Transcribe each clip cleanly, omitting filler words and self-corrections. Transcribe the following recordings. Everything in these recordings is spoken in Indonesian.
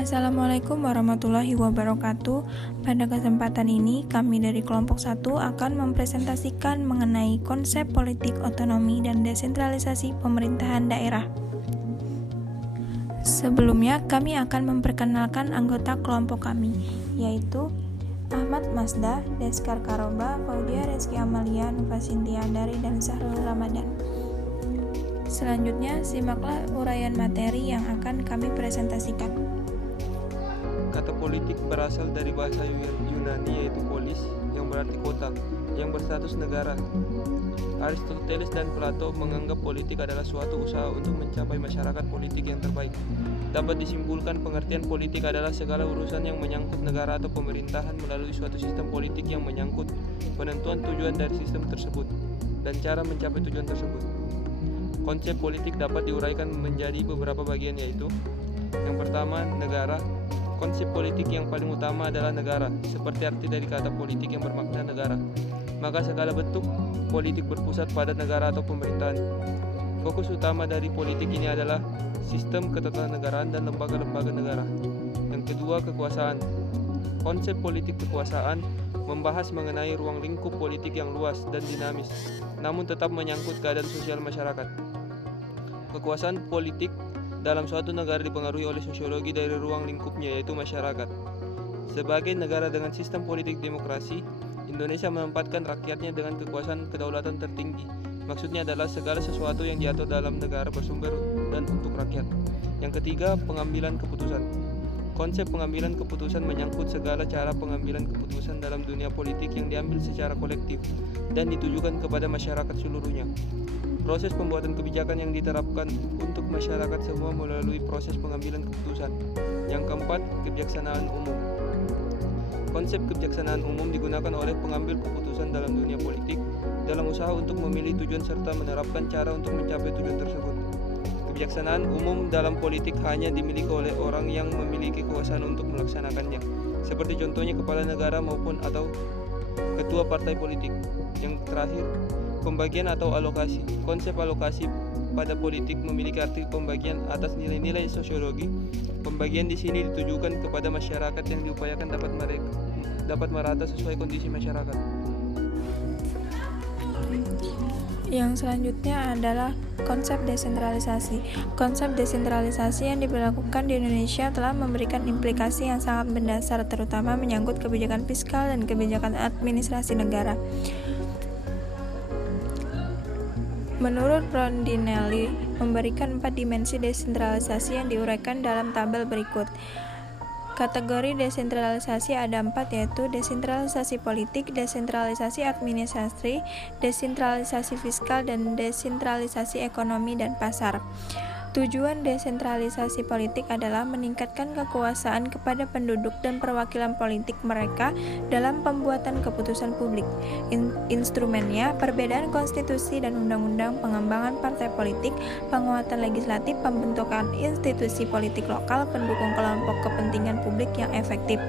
Assalamualaikum warahmatullahi wabarakatuh. Pada kesempatan ini, kami dari kelompok 1 akan mempresentasikan mengenai konsep politik otonomi dan desentralisasi pemerintahan daerah. Sebelumnya, kami akan memperkenalkan anggota kelompok kami, yaitu Ahmad Masda, Deskar Karoba, Faudia Reski Amalia, Nufa Sintia Andari, dan Sahrul Ramadan. Selanjutnya, simaklah uraian materi yang akan kami presentasikan. Kata politik berasal dari bahasa Yunani yaitu polis, yang berarti kota, yang berstatus negara. Aristoteles dan Plato menganggap politik adalah suatu usaha untuk mencapai masyarakat politik yang terbaik. Dapat disimpulkan pengertian politik adalah segala urusan yang menyangkut negara atau pemerintahan melalui suatu sistem politik yang menyangkut penentuan tujuan dari sistem tersebut dan cara mencapai tujuan tersebut. Konsep politik dapat diuraikan menjadi beberapa bagian, yaitu yang pertama, negara. Konsep politik yang paling utama adalah negara, seperti arti dari kata politik yang bermakna negara. Maka segala bentuk politik berpusat pada negara atau pemerintahan. Fokus utama dari politik ini adalah sistem ketatanegaraan dan lembaga-lembaga negara. Yang kedua, kekuasaan. Konsep politik kekuasaan membahas mengenai ruang lingkup politik yang luas dan dinamis, namun tetap menyangkut keadaan sosial masyarakat. Kekuasaan politik dalam suatu negara dipengaruhi oleh sosiologi dari ruang lingkupnya, yaitu masyarakat. Sebagai negara dengan sistem politik demokrasi, Indonesia menempatkan rakyatnya dengan kekuasaan kedaulatan tertinggi. Maksudnya adalah segala sesuatu yang diatur dalam negara bersumber dan untuk rakyat. Yang ketiga, pengambilan keputusan. Konsep pengambilan keputusan menyangkut segala cara pengambilan keputusan dalam dunia politik yang diambil secara kolektif dan ditujukan kepada masyarakat seluruhnya. Proses pembuatan kebijakan yang diterapkan untuk masyarakat semua melalui proses pengambilan keputusan. Yang keempat, kebijaksanaan umum. Konsep kebijaksanaan umum digunakan oleh pengambil keputusan dalam dunia politik dalam usaha untuk memilih tujuan serta menerapkan cara untuk mencapai tujuan tersebut. Kebijaksanaan umum dalam politik hanya dimiliki oleh orang yang memiliki kekuasaan untuk melaksanakannya, seperti contohnya kepala negara maupun atau ketua partai politik. Yang terakhir, pembagian atau alokasi. Konsep alokasi pada politik memiliki arti pembagian atas nilai-nilai sosiologi. Pembagian di sini ditujukan kepada masyarakat yang diupayakan dapat merata sesuai kondisi masyarakat. Yang selanjutnya adalah konsep desentralisasi. Konsep desentralisasi yang diberlakukan di Indonesia telah memberikan implikasi yang sangat mendasar, terutama menyangkut kebijakan fiskal dan kebijakan administrasi negara. Menurut Rondinelli, memberikan 4 dimensi desentralisasi yang diuraikan dalam tabel berikut. Kategori desentralisasi ada 4, yaitu desentralisasi politik, desentralisasi administrasi, desentralisasi fiskal, dan desentralisasi ekonomi dan pasar. Tujuan desentralisasi politik adalah meningkatkan kekuasaan kepada penduduk dan perwakilan politik mereka dalam pembuatan keputusan publik. Instrumennya, perbedaan konstitusi dan undang-undang, pengembangan partai politik, penguatan legislatif, pembentukan institusi politik lokal, pendukung kelompok kepentingan publik yang efektif.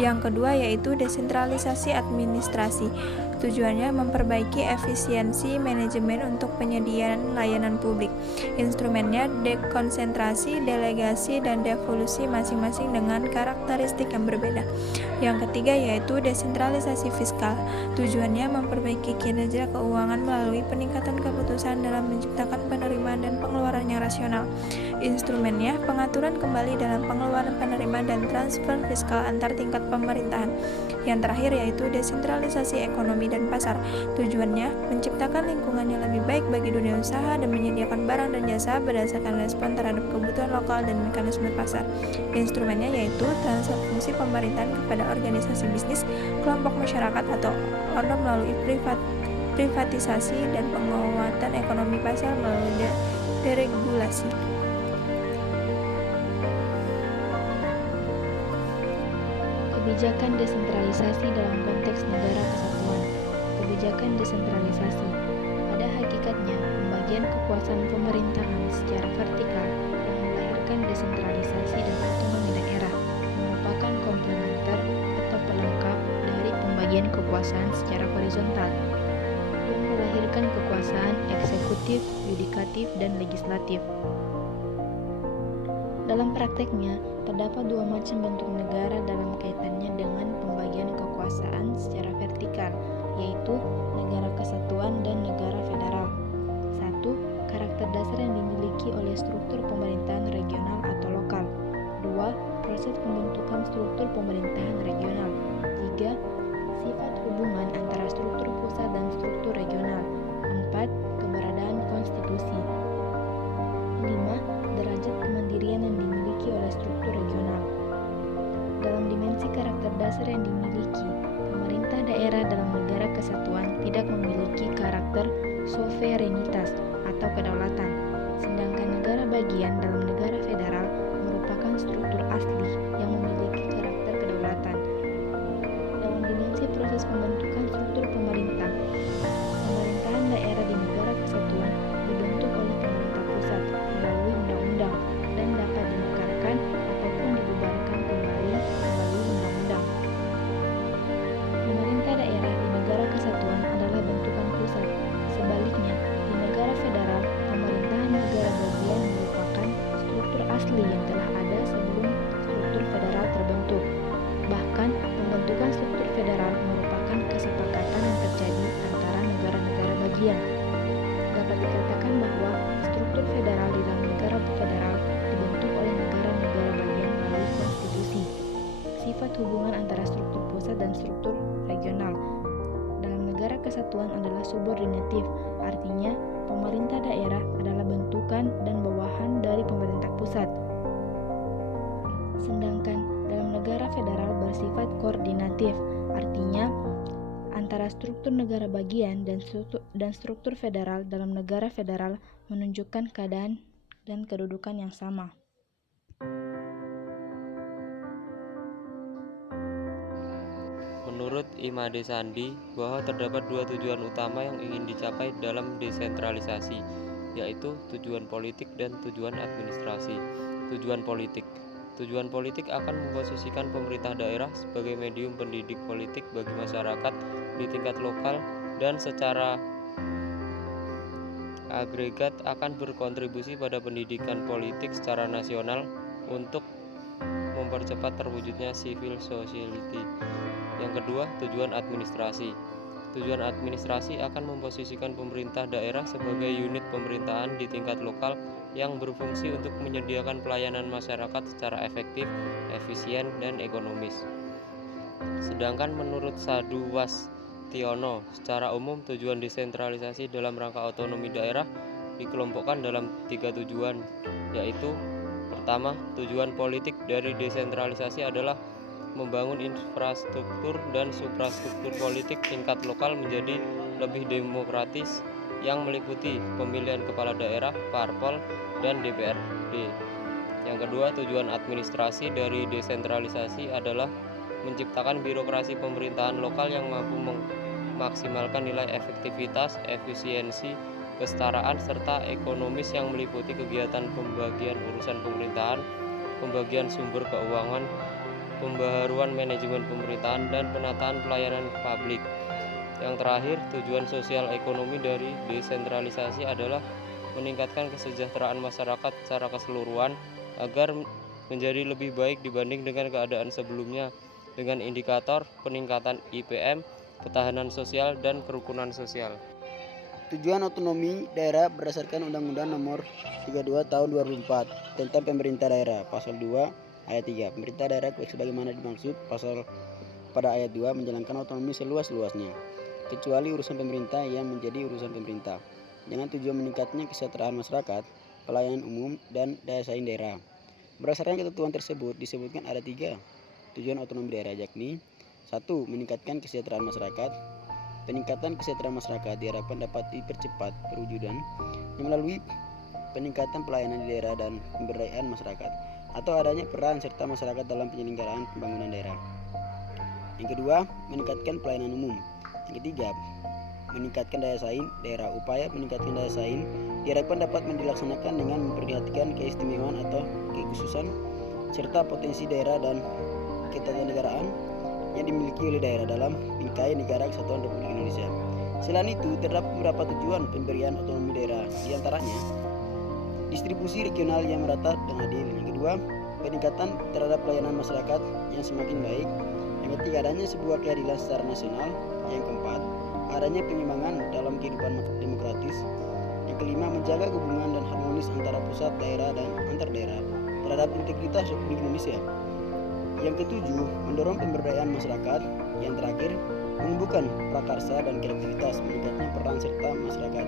Yang kedua yaitu desentralisasi administrasi. Tujuannya memperbaiki efisiensi manajemen untuk penyediaan layanan publik. Instrumennya dekonsentrasi, delegasi, dan devolusi masing-masing dengan karakteristik yang berbeda. Yang ketiga yaitu desentralisasi fiskal. Tujuannya memperbaiki kinerja keuangan melalui peningkatan keputusan dalam menciptakan penerimaan dan pengeluaran yang rasional. Instrumennya pengaturan kembali dalam pengeluaran, penerimaan, dan transfer fiskal antar tingkat pemerintahan. Yang terakhir yaitu desentralisasi ekonomi dan pasar. Tujuannya menciptakan lingkungan yang lebih baik bagi dunia usaha dan menyediakan barang dan jasa berdasarkan respon terhadap kebutuhan lokal dan mekanisme pasar. Instrumennya yaitu transfer fungsi pemerintahan kepada organisasi bisnis, kelompok masyarakat, atau organ melalui privatisasi dan penguatan ekonomi pasar melalui deregulasi. Kebijakan desentralisasi dalam konteks negara kesatuan. Kebijakan desentralisasi pada hakikatnya pembagian kekuasaan pemerintahan secara vertikal yang melahirkan desentralisasi dan otonomi daerah, merupakan komplementer atau pelengkap dari pembagian kekuasaan secara horizontal yang melahirkan kekuasaan eksekutif, yudikatif, dan legislatif. Dalam prakteknya, Terdapat dua macam bentuk negara dalam kaitannya dengan pembagian kekuasaan secara vertikal, yaitu negara kesatuan dan negara federal. 1. Karakter dasar yang dimiliki oleh struktur pemerintahan regional atau lokal. 2. Proses pembentukan struktur pemerintahan regional. 3. Sifat hubungan antara struktur pusat dan struktur regional. 4. Keberadaan konstitusi. 5. Derajat kemandirian yang dimiliki oleh struktur regional. Dalam dimensi karakter dasar yang dimiliki, pemerintah daerah dalam negara kesatuan tidak memiliki karakter soverenitas atau kedaulatan, sedangkan negara bagian dalam negara federal merupakan struktur asli yang memiliki karakter kedaulatan. Dalam dimensi proses pembentukan struktur pemerintahan daerah di negara kesatuan dibentuk oleh pemerintah pusat melalui undang-undang dan dapat dimekarkan ataupun dibubarkan kembali melalui undang-undang. Pemerintah daerah di negara kesatuan adalah bentukan pusat. Sebaliknya, di negara federal, pemerintahan negara bagian merupakan struktur asli yang telah ada sebelum struktur federal terbentuk. Bahkan, pembentukan struktur federal merupakan kesepakatan yang terjadi antara negara-negara bagian. Dapat dikatakan bahwa struktur federal di dalam negara federal dibentuk oleh negara-negara bagian melalui konstitusi. Sifat hubungan antara struktur pusat dan struktur regional dalam negara kesatuan adalah subordinatif, artinya pemerintah daerah adalah bentukan dan bawahan dari pemerintah pusat. Sedangkan dalam negara federal bersifat koordinatif, artinya antara struktur negara bagian dan struktur federal dalam negara federal menunjukkan keadaan dan kedudukan yang sama. Menurut Imade Sandi, bahwa terdapat dua tujuan utama yang ingin dicapai dalam desentralisasi, yaitu tujuan politik dan tujuan administrasi. Tujuan politik akan memposisikan pemerintah daerah sebagai medium pendidik politik bagi masyarakat di tingkat lokal dan secara agregat akan berkontribusi pada pendidikan politik secara nasional untuk mempercepat terwujudnya civil society. Yang kedua, tujuan administrasi. Tujuan administrasi akan memposisikan pemerintah daerah sebagai unit pemerintahan di tingkat lokal yang berfungsi untuk menyediakan pelayanan masyarakat secara efektif, efisien, dan ekonomis. Sedangkan menurut Sadu Wastiono, secara umum tujuan desentralisasi dalam rangka otonomi daerah dikelompokkan dalam 3 tujuan, yaitu pertama, tujuan politik dari desentralisasi adalah membangun infrastruktur dan suprastruktur politik tingkat lokal menjadi lebih demokratis yang meliputi pemilihan kepala daerah, parpol, dan DPRD. Yang kedua, tujuan administrasi dari desentralisasi adalah menciptakan birokrasi pemerintahan lokal yang mampu memaksimalkan nilai efektivitas, efisiensi, kesetaraan, serta ekonomis yang meliputi kegiatan pembagian urusan pemerintahan, pembagian sumber keuangan, pembaharuan manajemen pemerintahan, dan penataan pelayanan publik. Yang terakhir, tujuan sosial ekonomi dari desentralisasi adalah meningkatkan kesejahteraan masyarakat secara keseluruhan agar menjadi lebih baik dibanding dengan keadaan sebelumnya dengan indikator peningkatan IPM, ketahanan sosial, dan kerukunan sosial. Tujuan otonomi daerah berdasarkan Undang-Undang Nomor 32 Tahun 2004 tentang Pemerintah Daerah, Pasal 2 Ayat 3. Pemerintah daerah sebagaimana dimaksud pasal pada ayat 2 menjalankan otonomi seluas-luasnya, kecuali urusan pemerintah yang menjadi urusan pemerintah, dengan tujuan meningkatnya kesejahteraan masyarakat, pelayanan umum, dan daya saing daerah. Berdasarkan ketentuan tersebut disebutkan ada 3 tujuan otonomi daerah, yakni 1. Meningkatkan kesejahteraan masyarakat. Peningkatan kesejahteraan masyarakat diharapkan dapat dipercepat perwujudan melalui peningkatan pelayanan di daerah dan pemberdayaan masyarakat, atau adanya peran serta masyarakat dalam penyelenggaraan pembangunan daerah. Yang kedua, meningkatkan pelayanan umum. Yang ketiga, meningkatkan daya saing daerah. Upaya meningkatkan daya saing diharapkan dapat dilaksanakan dengan memperhatikan keistimewaan atau kekhususan serta potensi daerah dan ketatanegaraan yang dimiliki oleh daerah dalam bingkai negara kesatuan Republik Indonesia. Selain itu, terdapat beberapa tujuan pemberian otonomi daerah, di antaranya distribusi regional yang merata dan adil. Yang kedua, peningkatan terhadap pelayanan masyarakat yang semakin baik. Yang ketiga, adanya sebuah keadilan secara nasional. Yang keempat, adanya pengembangan dalam kehidupan demokratis. Yang kelima, menjaga hubungan dan harmonis antara pusat, daerah, dan antar daerah terhadap integritas Republik Indonesia. Yang ketujuh, mendorong pemberdayaan masyarakat. Yang terakhir, menumbuhkan prakarsa dan kreativitas, meningkatnya peran serta masyarakat,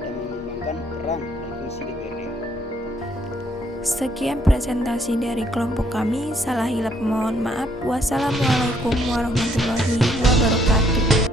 dan mengembangkan peran dan fungsi DPRD. Sekian presentasi dari kelompok kami. Salah hilap mohon maaf. Wassalamualaikum warahmatullahi wabarakatuh.